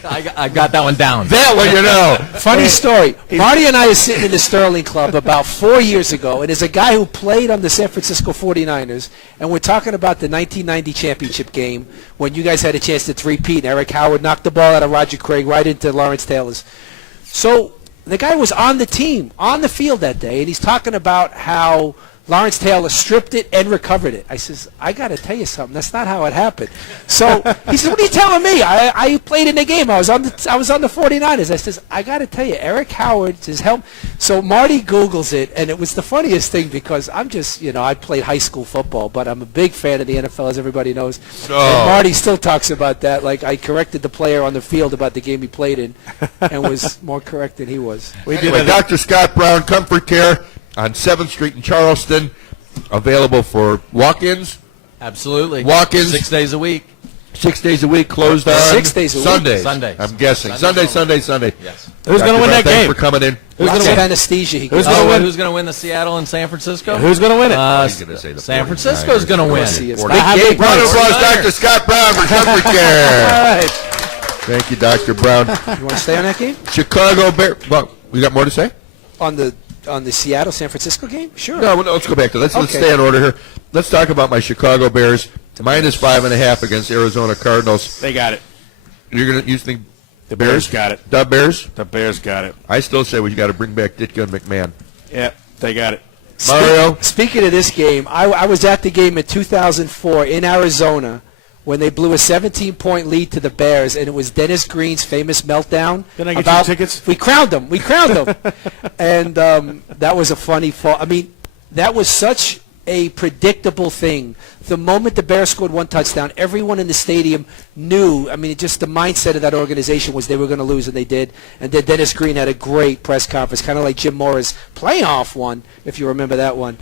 I got that one down. That one you know. Funny story. Marty and I are sitting in the Sterling Club about 4 years ago, and there's a guy who played on the San Francisco 49ers, and we're talking about the 1990 championship game when you guys had a chance to three-peat. Eric Howard knocked the ball out of Roger Craig right into Lawrence Taylor's. So the guy was on the team, on the field that day, and he's talking about how Lawrence Taylor stripped it and recovered it. I says, I got to tell you something. That's not how it happened. So he says, what are you telling me? I played in the game. I was on the 49ers. I says, I got to tell you, Eric Howard's his help. So Marty Googles it, and it was the funniest thing because I'm just, I played high school football, but I'm a big fan of the NFL, as everybody knows. Oh. And Marty still talks about that. Like, I corrected the player on the field about the game he played in and was more correct than he was. Anyway, Dr. Scott Brown Comfort Care on 7th Street in Charleston, available for walk-ins, Absolutely. Walk-ins. 6 days a week. 6 days a week, closed on 6 days a week? Sundays. Sundays. I'm guessing. Sundays Sunday. Yes. Who's going Dr. to win Brown, that thanks game? for coming in. Lots of anesthesia he Who's gets. gonna win? Who's going to win the Seattle and San Francisco? Who's going to win it? He's gonna say the San 49ers. Francisco's going to win. course he is. Big Big game. Round of points. applause, Dr. Scott Brown for Comfort Care. All right. Thank you, Dr. Brown. You want to stay on that game? Chicago Bears. Well, we got more to say? On the Seattle-San Francisco game? Sure. No, let's go back to Let's Okay. stay in order here. Let's talk about my Chicago Bears. Minus 5.5 against Arizona Cardinals. They got it. You think The Bears got it. the Bears? The Bears got it. I still say we got to bring back Ditka and McMahon. Yeah, they got it. Mario? Speaking of this game, I was at the game in 2004 in Arizona when they blew a 17-point lead to the Bears, and it was Dennis Green's famous meltdown. Didn't I get you tickets? We crowned him. And that was a funny fall. I mean, that was such a predictable thing. The moment the Bears scored one touchdown, everyone in the stadium knew. I mean, just the mindset of that organization was they were going to lose, and they did. And then Dennis Green had a great press conference, kind of like Jim Mora's playoff one, if you remember that one.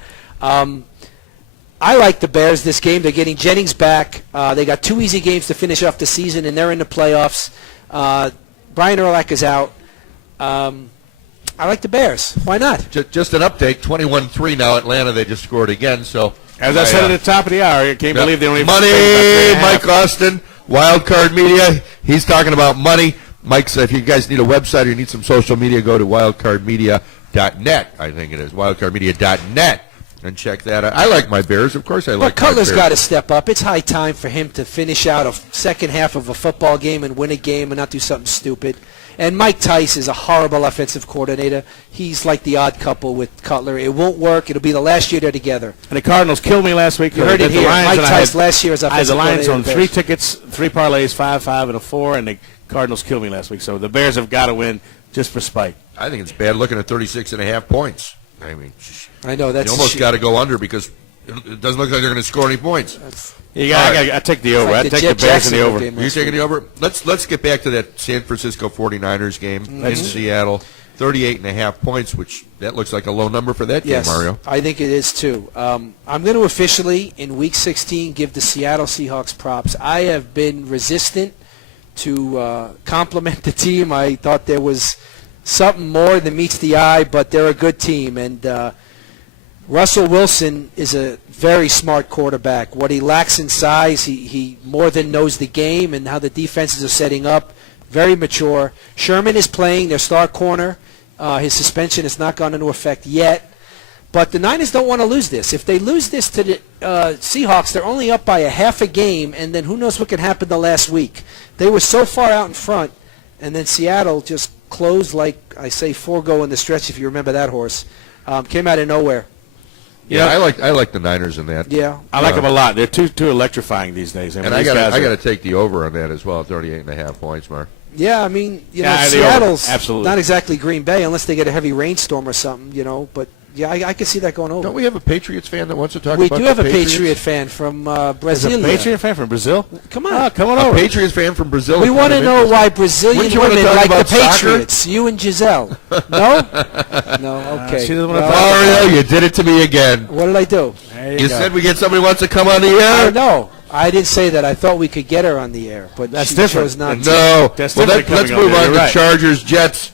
I like the Bears this game. They're getting Jennings back. They got 2 easy games to finish off the season, and they're in the playoffs. Brian Urlacher is out. I like the Bears. Why not? Just an update, 21-3 now. Atlanta, they just scored again. So, As I said at the top of the hour, I can't believe they only money. Mike Austin, Wild Card Media. He's talking about money. Mike said, if you guys need a website or you need some social media, go to wildcardmedia.net. I think it is wildcardmedia.net and check that out. I like my Bears, of course. I like. But Cutler's my Bears. got to step up. It's high time for him to finish out a second half of a football game and win a game and not do something stupid. And Mike Tice is a horrible offensive coordinator. He's like the odd couple with Cutler. It won't work. It'll be the last year they're together. And the Cardinals killed me last week. You heard it The here. Lions, Mike and Tice last year as I had offensive the Lions coordinator. on of the 3 Bears. tickets, 3 parlays, 5, 5, and a 4, and the Cardinals killed me last week. So the Bears have got to win just for spite. I think it's bad looking at 36.5 points. I mean, I know that's you almost got to go under because it doesn't look like they're going to score any points. I take the over. like I the take Jet the Bears in the Jacksonville over. game. Are you taking the over? Let's get back to that San Francisco 49ers game in Seattle. 38.5 points, which that looks like a low number for that Yes, game, Mario. I think it is too. I'm going to officially, in Week 16, give the Seattle Seahawks props. I have been resistant to compliment the team. I thought there was something more than meets the eye, but they're a good team. And Russell Wilson is a very smart quarterback. What he lacks in size, he more than knows the game and how the defenses are setting up. Very mature. Sherman is playing their star corner. His suspension has not gone into effect yet. But the Niners don't want to lose this. If they lose this to the Seahawks, they're only up by a half a game, and then who knows what can happen the last week. They were so far out in front, and then Seattle just closed like, I say, Forgo in the stretch, if you remember that horse. Came out of nowhere. Yeah, I like the Niners in that. Yeah. I like them a lot. They're too electrifying these days. I mean, And I these guys got are- to take the over on that as well, 38.5 points, Mark. Yeah, I mean, Yeah, the over. Seattle's Absolutely. not exactly Green Bay unless they get a heavy rainstorm or something, but Yeah, I can see that going over. Don't we have a Patriots fan that wants to talk We about do the have a Patriots? Patriot fan from Is a Brasilia. Patriot fan from Brazil? Come on. Oh, come on A over. Patriots fan from Brazil. We is want to kind of know interesting. why Brazilian Wouldn't you wanna women talk like the about soccer? Patriots. You and Giselle. No? No, okay. she doesn't wanna Well, talk Mario, you did it to me again. what did I do? There You go. said we get somebody who wants to come on the I air. know. I didn't say that. I thought we could get her on the air, but That's she different. chose not to. No. That's Well, definitely let's coming move on there. on You're to right. Chargers Jets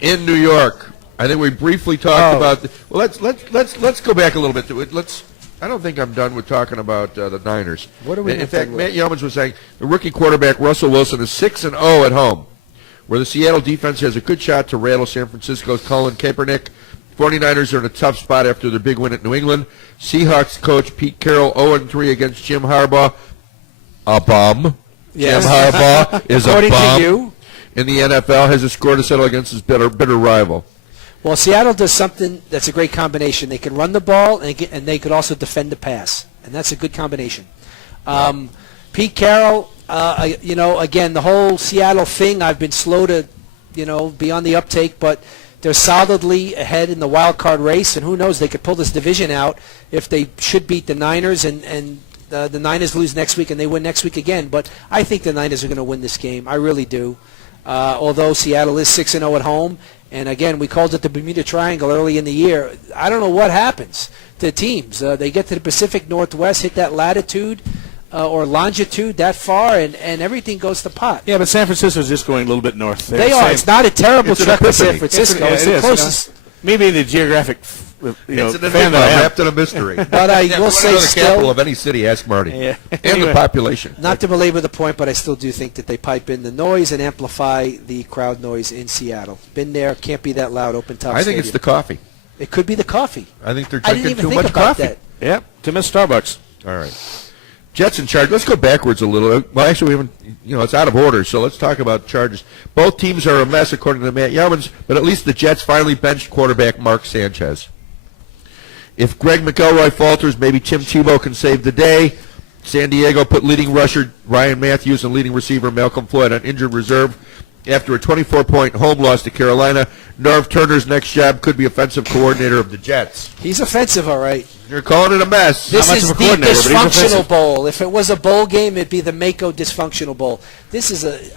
in New York. I think we briefly talked about. Well, let's go back a little bit to it. I don't think I'm done with talking about the Niners. What are we In not fact, done with? Matt Yeomans was saying the rookie quarterback Russell Wilson is 6-0 at home, where the Seattle defense has a good shot to rattle San Francisco's Colin Kaepernick. 49ers are in a tough spot after their big win at New England. Seahawks coach Pete Carroll 0-3 against Jim Harbaugh. A bum. Yes. Jim Harbaugh is According a bum. to you. In the NFL, has a score to settle against his bitter rival. Well, Seattle does something that's a great combination. They can run the ball, and they could also defend the pass, and that's a good combination. Pete Carroll, again, the whole Seattle thing, I've been slow to, be on the uptake, but they're solidly ahead in the wild card race, and who knows, they could pull this division out if they should beat the Niners, and the Niners lose next week, and they win next week again. But I think the Niners are going to win this game. I really do. Although Seattle is 6-0 at home, and again, we called it the Bermuda Triangle early in the year. I don't know what happens to teams. They get to the Pacific Northwest, hit that latitude or longitude that far, and everything goes to pot. Yeah, but San Francisco's just going a little bit north. They're They are. saying- It's not a terrible It's an trek to San epiphany. Francisco. Yeah, It's it the is, closest. Maybe the geographic, It's an fan enigma that I am. wrapped in a mystery. But I Yeah, will if you say wanna know the capital still, of any city, ask Marty. Yeah. And Anyway. the population. not to belabor the point, but I still do think that they pipe in the noise and amplify the crowd noise in Seattle. Been there, can't be that loud, open top I think it's the stadium. coffee. It could be the coffee. I think they're I didn't drinking even too think much about coffee. that. Yeah, too much Starbucks. All right. Jets and Chargers. Let's go backwards a little. Well, actually, we haven't. It's out of order, so let's talk about Chargers. Both teams are a mess, according to Matt Yeomans, but at least the Jets finally benched quarterback Mark Sanchez. If Greg McElroy falters, maybe Tim Tebow can save the day. San Diego put leading rusher Ryan Matthews and leading receiver Malcolm Floyd on injured reserve after a 24-point home loss to Carolina. Norv Turner's next job could be offensive coordinator of the Jets. He's offensive, all right. You're calling it a mess. This much is of a the coordinator, but he's dysfunctional offensive. bowl. If it was a bowl game, it'd be the Mako dysfunctional bowl.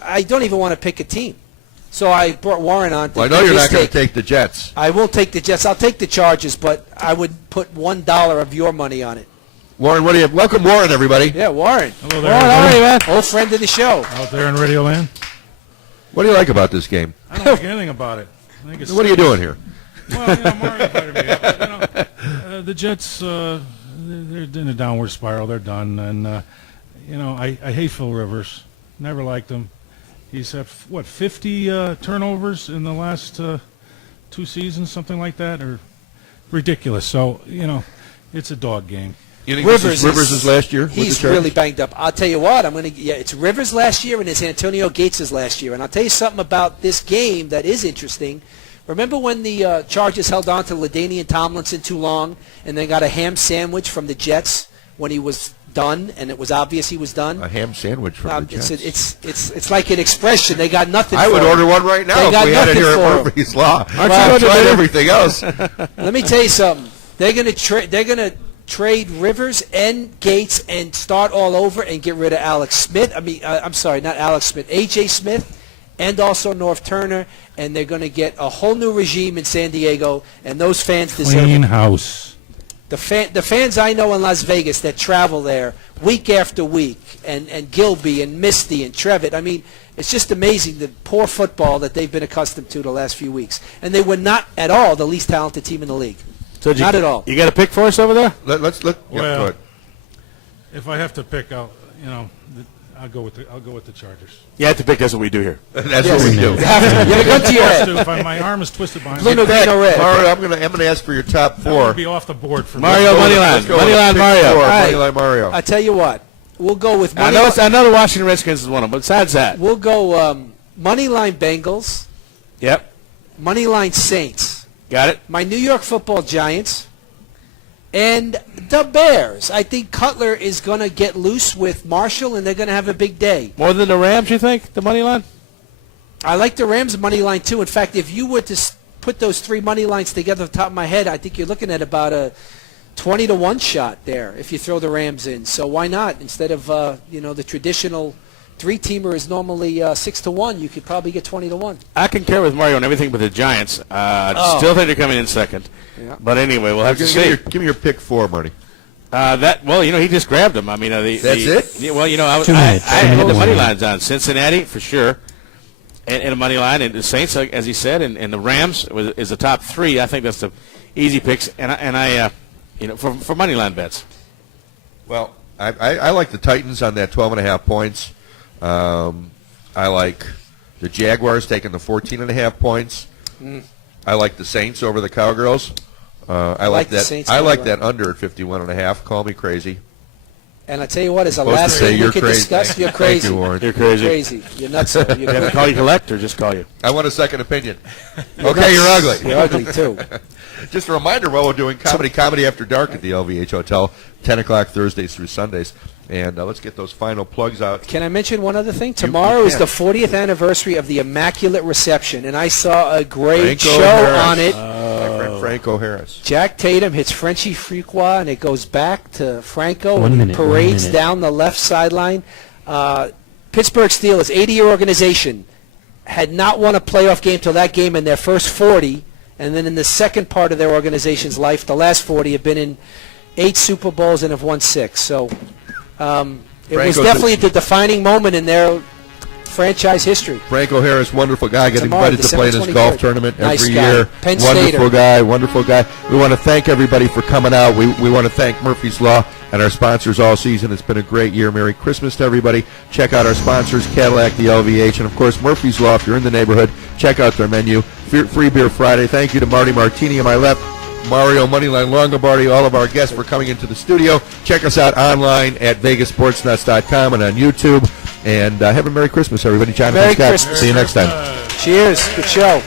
I don't even want to pick a team. So I brought Warren on to Well, I know do you're his not going to take. take the Jets. I will take the Jets. I'll take the Chargers, but I would put $1 of your money on it. Warren, what do you have? Welcome, Warren, everybody. Yeah, Warren. Hello there, Warren, how are you, man? Old friend of the show. out there in Radio Land. What do you like about this game? I don't like anything about it. I think it's What are you doing here? Well, Mario invited me up. The Jets, they're in a downward spiral. They're done, and I hate Phil Rivers. Never liked him. He's had 50 turnovers in the last 2 seasons, something like that, or ridiculous. So it's a dog game. You think this is Rivers' last year? with the He's Chargers? really banged up. I'll tell you what. It's Rivers last year and it's Antonio Gates' last year. And I'll tell you something about this game that is interesting. Remember when the Chargers held on to LaDainian Tomlinson too long and then got a ham sandwich from the Jets when he was done, and it was obvious he was done? A ham sandwich from the Jets. It's like an expression. They got nothing. I for would him. order one right now They if got we had it nothing here for at him. Murphy's Law. Aren't you I've going to tried do it? everything else. Let me tell you something. They're going to trade Rivers and Gates and start all over and get rid of Alex Smith. I'm sorry, not Alex Smith. A.J. Smith and also North Turner, and they're going to get a whole new regime in San Diego, and those fans deserve Clean it. house. The fans I know in Las Vegas that travel there week after week, and Gilby and Misty and Trevitt. I mean, it's just amazing the poor football that they've been accustomed to the last few weeks. And they were not at all the least talented team in the league. So Not at all. You got a pick for us over there? Let's yeah, Well, go ahead. If I have to pick, I'll go with the Chargers. You have to pick. That's what we do here. That's Yes. what we do. You have a gun to your head. If my arm is twisted behind Blue, me, no, green, or red. Mario, I'm gonna ask for your top that would four. be off the board for Mario, me. money Let's line. go with Money line, pick Mario. four, All right. Money line Mario. I tell you what, we'll go with I know the Washington Redskins is one of them, but besides that. We'll go money line Bengals, Yep. money line Saints, Got it. my New York Football Giants, and the Bears. I think Cutler is going to get loose with Marshall, and they're going to have a big day. More than the Rams, you think, the money line? I like the Rams money line too. In fact, if you were to put those three money lines together off the top of my head, I think you're looking at about a 20-1 shot there if you throw the Rams in. So why not? Instead of, the traditional three-teamer is normally 6-1, you could probably get 20-1. I concur with Mario on everything but the Giants. Still think they're coming in second. Yeah. But anyway, we'll have to see. Give me your pick 4, Marty. He just grabbed them. I mean, That's it? Yeah, well, I Two minutes. had the money lines on Cincinnati for sure, and a money line, and the Saints, as he said, and the Rams is the top 3. I think that's the easy picks, and I for money line bets. Well, I like the Titans on that 12.5 points. I like the Jaguars taking the 14.5 points. I like the Saints over the Cowgirls. I like the that. Saints I like over. that under at 51.5. Call me crazy. And I tell you what, as a Supposed to last say thing you're we could crazy. discuss, you're Thank crazy. you, Warren. You're crazy. Crazy. You're nuts. You're You have to call you collect or just call you? I want a second opinion. Okay, you're ugly. You're ugly, too. Just a reminder, while we're doing Comedy After Dark at the LVH Hotel, 10 o'clock Thursdays through Sundays. And let's get those final plugs out. Can I mention one other thing? Tomorrow is the 40th anniversary of the Immaculate Reception, and I saw a great Franco show Harris. on it. My friend Franco Harris. Jack Tatum hits Frenchie Fuqua, and it goes back to Franco. 1 and minute, parades 1 minute. down the left sideline. Pittsburgh Steelers, 80-year organization, had not won a playoff game till that game in their first 40, and then in the second part of their organization's life, the last 40, have been in 8 Super Bowls and have won 6. So it was Franco's definitely the defining moment in their franchise history. Franco Harris, wonderful guy, getting Tomorrow, invited to play in this December golf 23rd. tournament Nice every guy. year. Penn Wonderful Stater. wonderful guy. We want to thank everybody for coming out. We want to thank Murphy's Law and our sponsors all season. It's been a great year. Merry Christmas to everybody. Check out our sponsors, Cadillac, the LVH, and of course Murphy's Law. If you're in the neighborhood, check out their menu. Free Beer Friday. Thank you to Marty Martini on my left, Mario Moneyline Longobardi, all of our guests for coming into the studio. Check us out online at VegasSportsNuts.com and on YouTube. And have a Merry Christmas, everybody. John Merry Scott. Christmas. See you next time. Cheers. Good show.